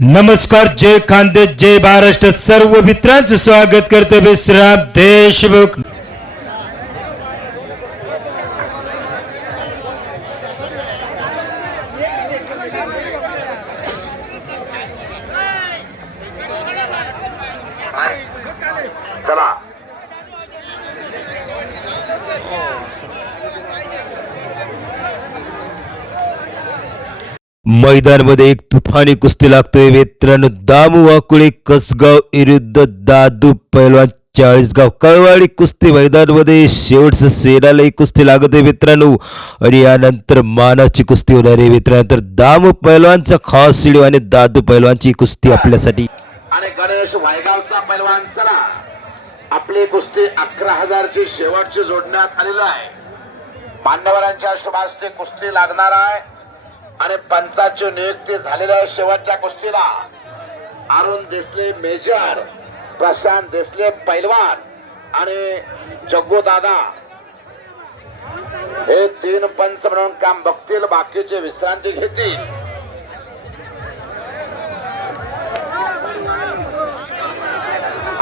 नमस्कार जय खानदेश जय महाराष्ट्र. सर्व मित्रांचं स्वागत करतो विश्राम देशमुख. चला. मैदानमध्ये एक तुफानी कुस्ती लागतोय. मित्रांनो दामू वाकुळे कसगाव विरुद्ध दादू पैलवान चाळीसगाव कळवाडी कुस्ती मैदानमध्ये शेवटचं सेनाला एक कुस्ती लागत आहे मित्रांनो. आणि यानंतर मानाची कुस्ती होणार आहे मित्रांनंतर दामू पैलवानचा खास शिडीव आणि दादू पैलवानची कुस्ती आपल्यासाठी. आणि गणेश वायगावचा पैलवान चला. आपली कुस्ती अकरा हजारची शेवटची जोडण्यात आलेली आहे. मान्यवरांच्या शुभास्ते कुस्ती लागणार आहे. आणि पंचाची नियुक्ती झालेल्या आहे शेवटच्या कुस्तीला. अरुण देसले मेजर प्रशांत देसले पैलवान आणि जग्गू दादा. हे तीन पंच म्हणून काम बघतील बाकीचे विश्रांती घेतील.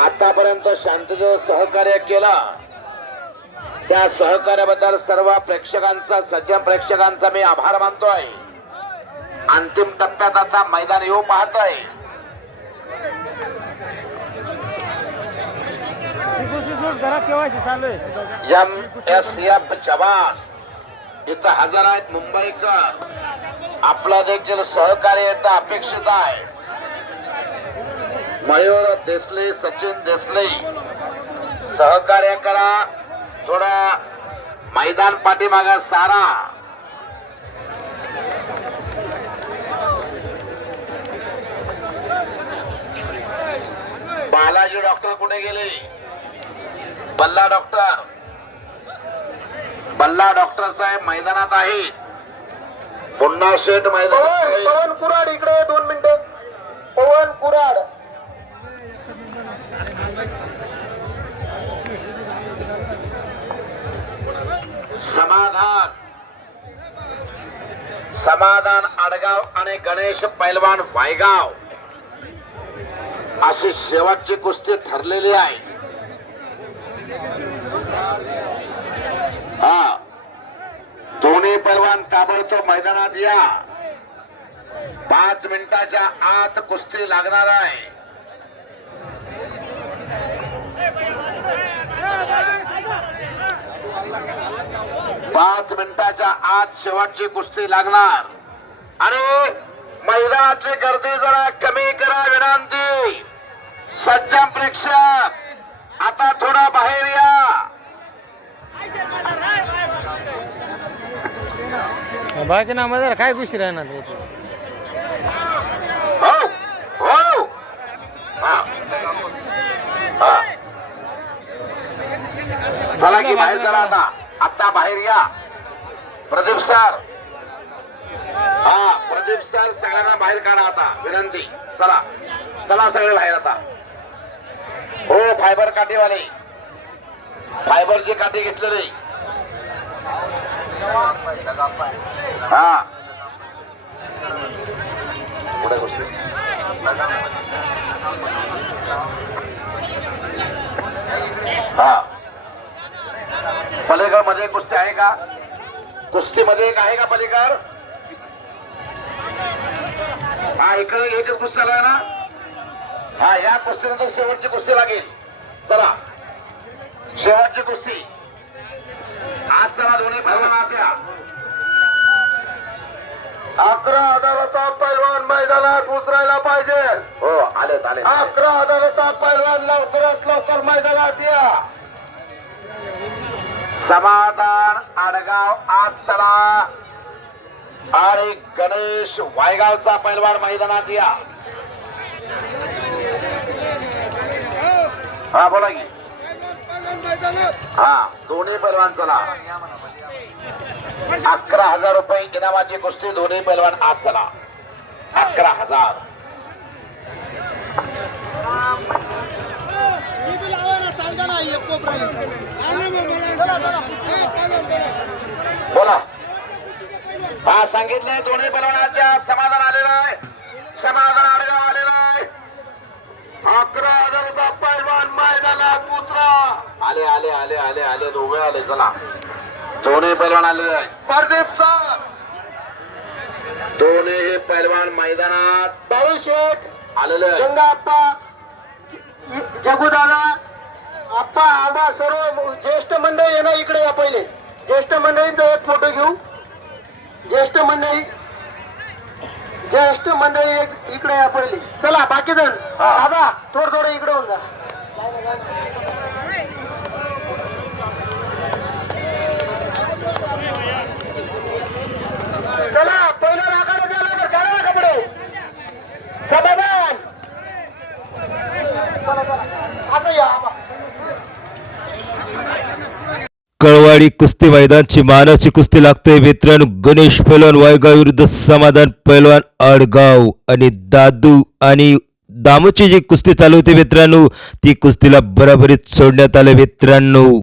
आतापर्यंत शांततेचं सहकार्य केलं. त्या सहकार्याबद्दल सर्व प्रेक्षकांचा सज्जन प्रेक्षकांचा मी आभार मानतोय. अंतिम टप्प्यात आता मैदान येऊ पाहतोय. आहे एम एस एफ जवान. इथं हजर आहेत मुंबईकर. आपलं देखील सहकार्य इथं अपेक्षित आहे. मयूर देसले सचिन देसले. सहकार्य करा. थोडा मैदान पाठीमागा सारा. बालाजी डॉक्टर कुठे गेले? बल्ला डॉक्टर. बल्ला डॉक्टर साहेब मैदानात आहे. पुन्हा शेट मैदान पवन कुराड इकडे दोन मिनिटं. पवन कुराड. समाधान. समाधान आडगाव आणि गणेश पैलवान वायगाव. अशी शेवटची कुस्ती ठरलेली आहे. हा. दोन्ही पैलवान ताबडतोब मैदानात या. पाच मिनिटाच्या आत कुस्ती लागणार आहे. पाच मिनिटाच्या आत शेवटची कुस्ती लागणार. आणि मैदानातली गर्दी जरा कमी करा विनंती. सज्जन प्रेक्षक आता थोडा बाहेर या. बाकी ना माझ्या काय खुशी राहणार हा. हा. चला की बाहेर चला आता. आता बाहेर या. प्रदीप सर. हा प्रदीप सर सगळ्यांना बाहेर काढा आता. विनंती. चला. चला सगळे बाहेर आता. हो फायबर काठीवाले. फायबरची काठी घेतलेली. हा. हा. पलीकडमध्ये कुस्ती आहे का? कुस्तीमध्ये एक आहे का पलीकड? हा एक एकच कुस्ती आला ना? हा या कुस्तीनंतर शेवटची कुस्ती लागेल. चला. शेवटची कुस्ती. आज चला दोन्ही भगवान या अकरा हजाराचा पैलवान मैदानात उतरायला पाहिजे. हो आलेत आले अकरा हजाराचा पैलवान लवकरात लवकर मैदानात या. समाधान आडगाव आज चला आणि गणेश वायगावचा पैलवान मैदानात या. हा बोला की. हा दोन्ही पैलवान चला. अकरा हजार रुपये इनामाची कुस्ती दोन्ही पैलवान आज चला. अकरा हजार. बोला. हा सांगितलंय दोन्ही पैलवानाच्या समाधान आलेलं आहे. समाधान आलेलं आहे. अकरा हजार उतरा आले आले आले आले आले दोघे आले चला. दोन्ही पैलवान आहे प्रदीप सर. दोन्ही हे पैलवान मैदानात. बाळू शेठ. आलेले गंगा आप्पा. जगुदादा आप्पा आबा सर्व ज्येष्ठ मंडळी ना इकडे या पहिले. ज्येष्ठ मंडळींचा एक फोटो घेऊ. ज्येष्ठ मंडळी ज्येष्ठ मंडळी एक इकडे या पहिले. चला बाकी जण दादा थोडं थोडं इकडे होऊन जा. चला राखाडा द्यायला काढा ना कपडे. समाधान या कळवाडी कुस्ती मैदानची मानाची कुस्ती लागते. मित्रांनो गणेश पैलवान वायगाव विरुद्ध समाधान पैलवान आडगाव आणि दादू आणि दामूची जी कुस्ती चालू होती मित्रांनो ती कुस्तीला बराबरीत सोडण्यात आले मित्रांनो.